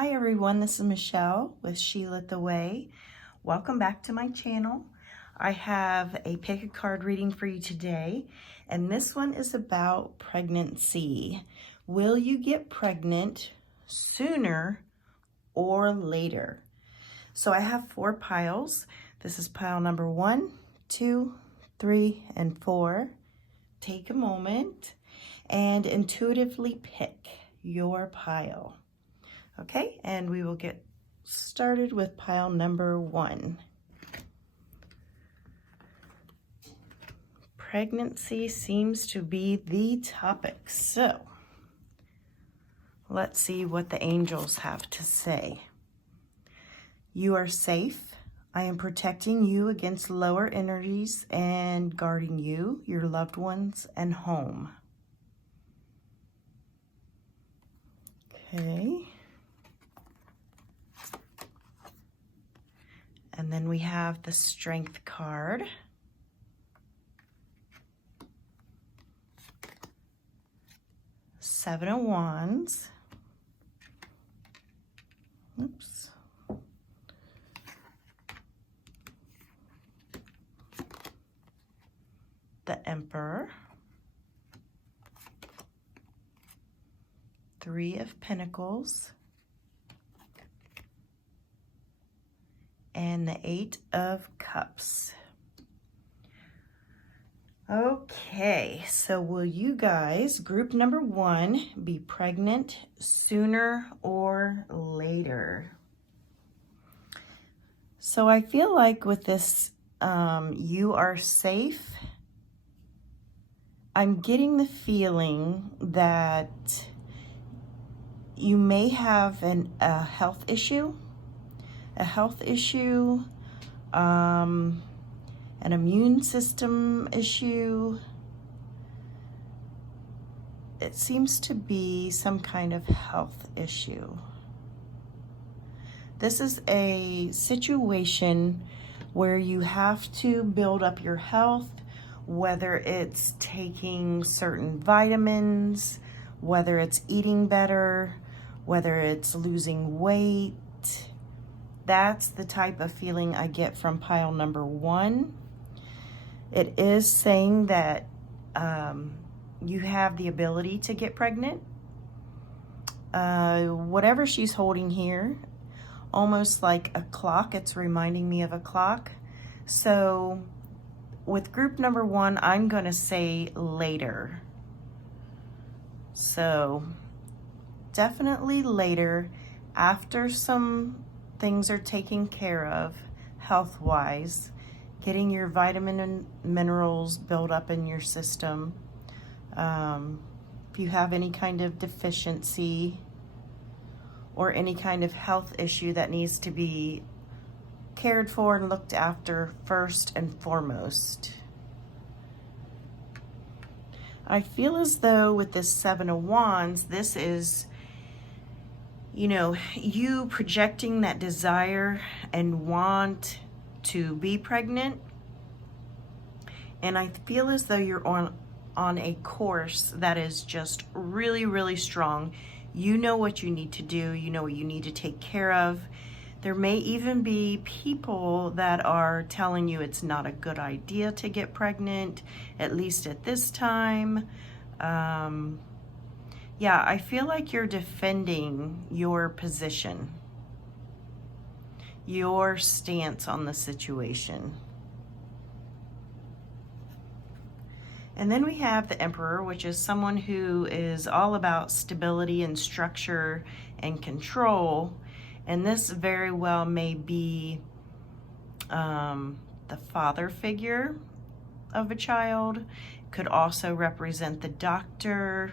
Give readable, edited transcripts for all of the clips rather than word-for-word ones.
Hi everyone, this is Michelle with She Lit the Way. Welcome back to my channel. I have a pick a card reading for you today, and this one is about pregnancy. Will you get pregnant sooner or later? So I have 4 piles. This is pile number 1, 2, 3, and 4. Take a moment and intuitively pick your pile. Okay, and we will get started with pile number 1. Pregnancy seems to be the topic, so let's see what the angels have to say. You are safe. I am protecting you against lower energies and guarding you, your loved ones, and home. Okay. And then we have the Strength card. Seven of Wands. Oops. The Emperor. 3 of Pentacles. And the 8 of Cups. Okay, so will you guys, group number 1, be pregnant sooner or later? So I feel like with this, you are safe. I'm getting the feeling that you may have a health issue. An immune system issue. It seems to be some kind of health issue. This is a situation where you have to build up your health, whether it's taking certain vitamins, whether it's eating better, whether it's losing weight. That's the type of feeling I get from pile number 1. It is saying that you have the ability to get pregnant. Whatever she's holding here, almost like a clock, it's reminding me of a clock. So with group number 1, I'm going to say later. So definitely later, after some things are taken care of health-wise, getting your vitamin and minerals built up in your system. If you have any kind of deficiency or any kind of health issue that needs to be cared for and looked after first and foremost. I feel as though with this 7 of Wands, this is, you projecting that desire and want to be pregnant. And I feel as though you're on a course that is just really, really strong. You know what you need to do. You know what you need to take care of. There may even be people that are telling you it's not a good idea to get pregnant, at least at this time. Yeah, I feel like you're defending your position, your stance on the situation. And then we have the Emperor, which is someone who is all about stability and structure and control. And this very well may be the father figure of a child. Could also represent the doctor.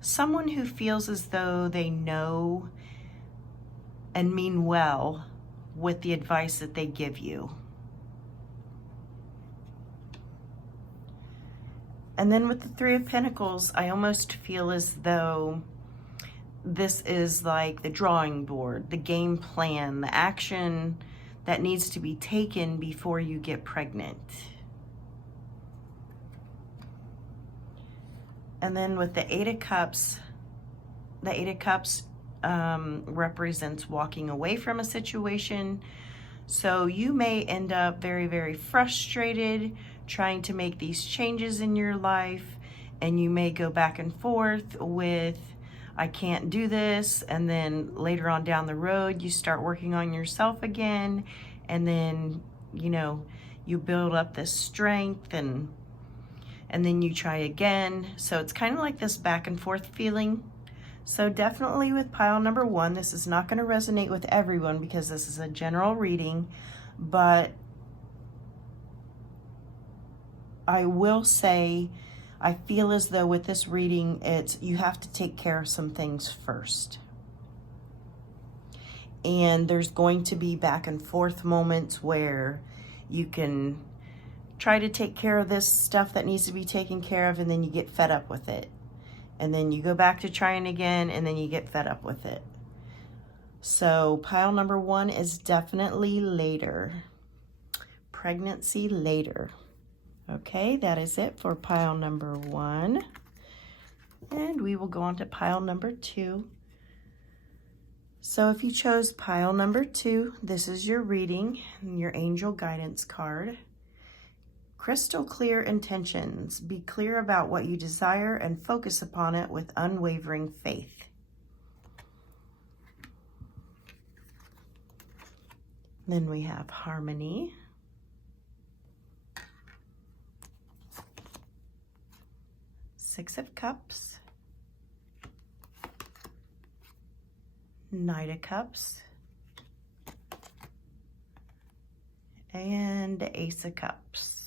Someone who feels as though they know and mean well with the advice that they give you. And then with the 3 of Pentacles, I almost feel as though this is like the drawing board, the game plan, the action that needs to be taken before you get pregnant. And then with the 8 of Cups, represents walking away from a situation. So you may end up very, very frustrated trying to make these changes in your life, and you may go back and forth with, I can't do this, and then later on down the road you start working on yourself again, and then you build up this strength, and then you try again. So it's kind of like this back and forth feeling. So definitely with pile number 1, this is not going to resonate with everyone because this is a general reading, but I will say I feel as though with this reading, you have to take care of some things first. And there's going to be back and forth moments where you can try to take care of this stuff that needs to be taken care of, and then you get fed up with it. And then you go back to trying again, and then you get fed up with it. So pile number 1 is definitely later. Pregnancy later. Okay, that is it for pile number 1. And we will go on to pile number 2. So if you chose pile number 2, this is your reading, your angel guidance card. Crystal clear intentions. Be clear about what you desire and focus upon it with unwavering faith. Then we have harmony. Six of Cups. Knight of Cups. And Ace of Cups.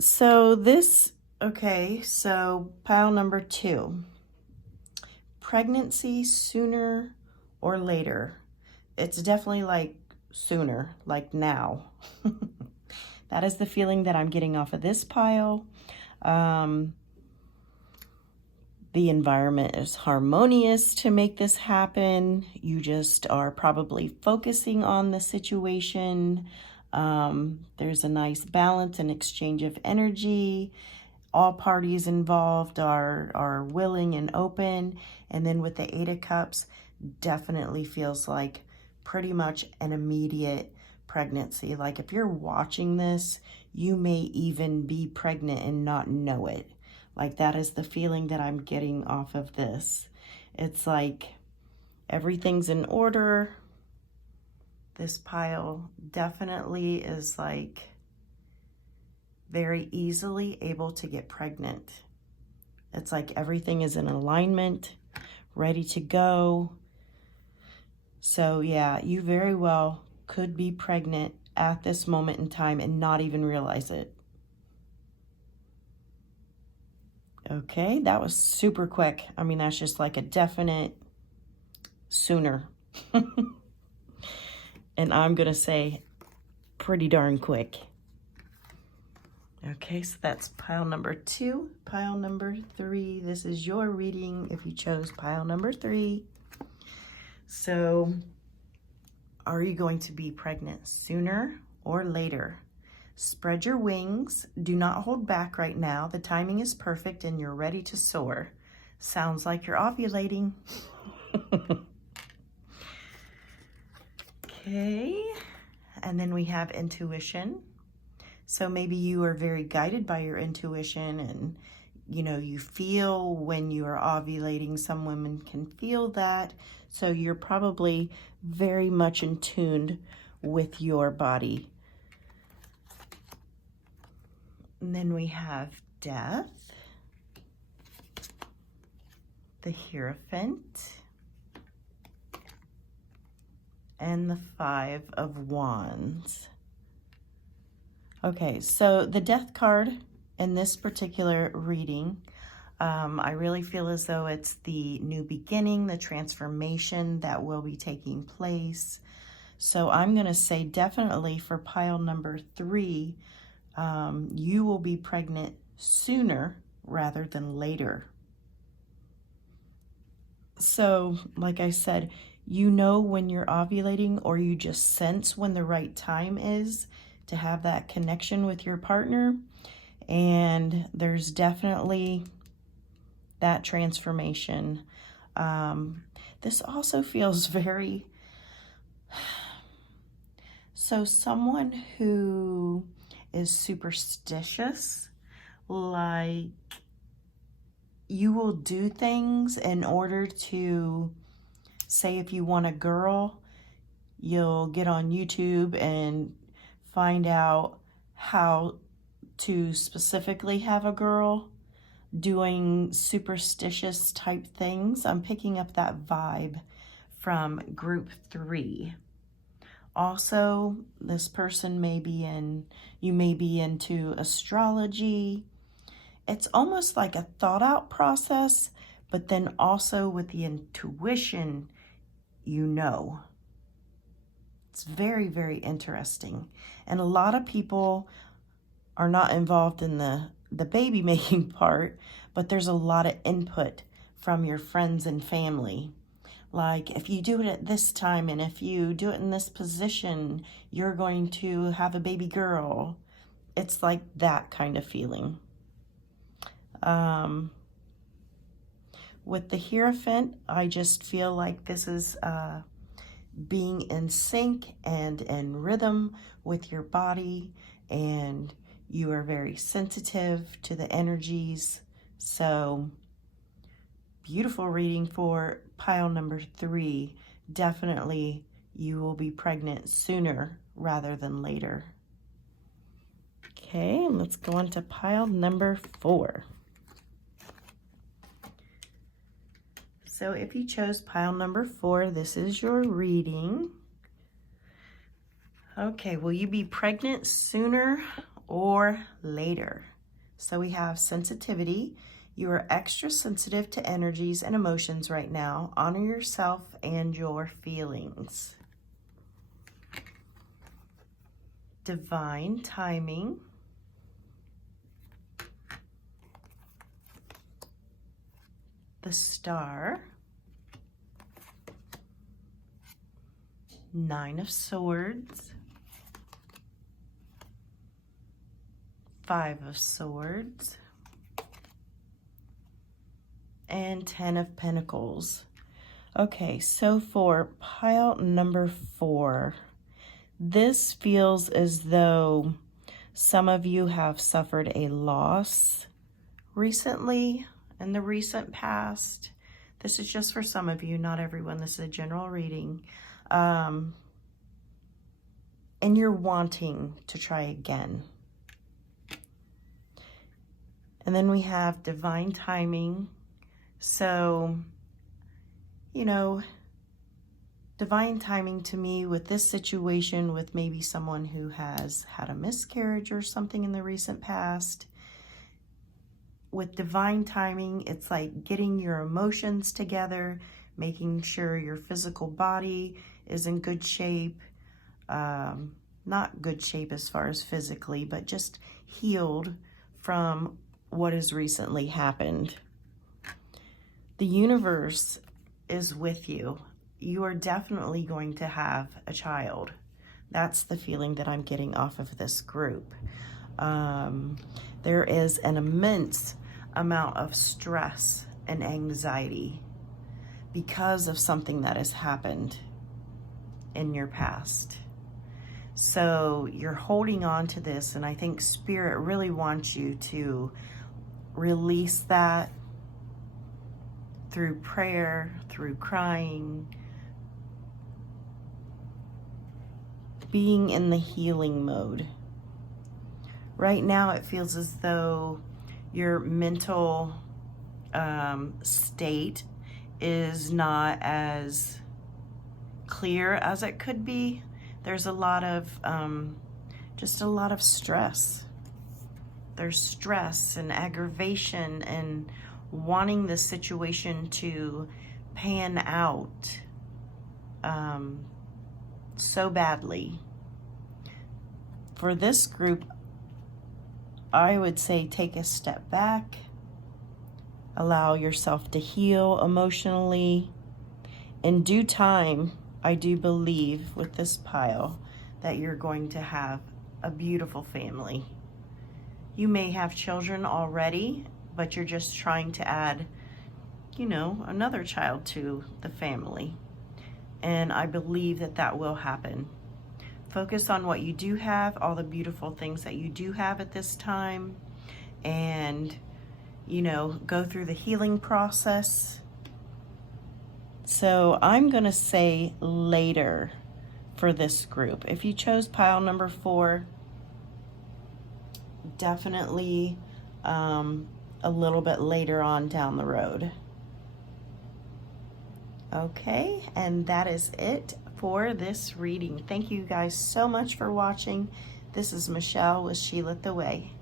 So so pile number 2, pregnancy sooner or later. It's definitely like sooner, like now. That is the feeling that I'm getting off of this pile. The environment is harmonious to make this happen. You just are probably focusing on the situation. There's a nice balance and exchange of energy. All parties involved are willing and open. And then with the 8 of Cups, definitely feels like pretty much an immediate pregnancy. Like if you're watching this, you may even be pregnant and not know it. Like that is the feeling that I'm getting off of this. It's like everything's in order. This pile definitely is like very easily able to get pregnant. It's like everything is in alignment, ready to go. So yeah, you very well could be pregnant at this moment in time and not even realize it. Okay, that was super quick. I mean, that's just like a definite sooner. And I'm going to say pretty darn quick. Okay, so that's pile number 2. Pile number 3, this is your reading if you chose pile number 3. So, are you going to be pregnant sooner or later? Spread your wings. Do not hold back right now. The timing is perfect and you're ready to soar. Sounds like you're ovulating. Okay, and then we have intuition. So maybe you are very guided by your intuition, and you feel when you are ovulating. Some women can feel that. So you're probably very much in tune with your body. And then we have Death, the Hierophant, and the 5 of Wands. Okay, so the Death card in this particular reading, I really feel as though it's the new beginning, the transformation that will be taking place. So I'm going to say definitely for pile number 3, you will be pregnant sooner rather than later. So, like I said, when you're ovulating, or you just sense when the right time is to have that connection with your partner. And there's definitely that transformation. This also feels very, so someone who is superstitious, like you will do things in order to, say if you want a girl, you'll get on YouTube and find out how to specifically have a girl, doing superstitious type things. I'm picking up that vibe from group 3. Also, this person may be you may be into astrology. It's almost like a thought out process, but then also with the intuition, It's very, very interesting. And a lot of people are not involved in the baby making part, but there's a lot of input from your friends and family. Like, if you do it at this time and if you do it in this position, you're going to have a baby girl. It's like that kind of feeling. With the Hierophant, I just feel like this is being in sync and in rhythm with your body, and you are very sensitive to the energies. So beautiful reading for pile number 3. Definitely you will be pregnant sooner rather than later. Okay, let's go on to pile number 4. So if you chose pile number 4, this is your reading. Okay, will you be pregnant sooner or later? So we have sensitivity. You are extra sensitive to energies and emotions right now. Honor yourself and your feelings. Divine timing. The Star. 9 of Swords. 5 of Swords. And 10 of Pentacles. Okay, so for pile number 4, this feels as though some of you have suffered a loss recently, in the recent past. This is just for some of you, not everyone. This is a general reading. And you're wanting to try again. And then we have divine timing. So, divine timing to me with this situation, with maybe someone who has had a miscarriage or something in the recent past. With divine timing, it's like getting your emotions together, making sure your physical body is in good shape. Not good shape as far as physically, but just healed from what has recently happened. The universe is with you. You are definitely going to have a child. That's the feeling that I'm getting off of this group. There is an immense amount of stress and anxiety because of something that has happened in your past. So you're holding on to this, and I think Spirit really wants you to release that through prayer, through crying, being in the healing mode. Right now it feels as though your mental state is not as clear as it could be. There's a lot of, just a lot of stress. There's stress and aggravation and wanting the situation to pan out so badly. For this group, I would say take a step back, allow yourself to heal emotionally. In due time, I do believe with this pile that you're going to have a beautiful family. You may have children already, but you're just trying to add you know, another child to the family. And I believe that that will happen. Focus on what you do have, all the beautiful things that you do have at this time, and, you know, go through the healing process. So I'm going to say later for this group. If you chose pile number 4, definitely a little bit later on down the road. Okay, and that is it for this reading. Thank you guys so much for watching. This is Michelle with She Lit the Way.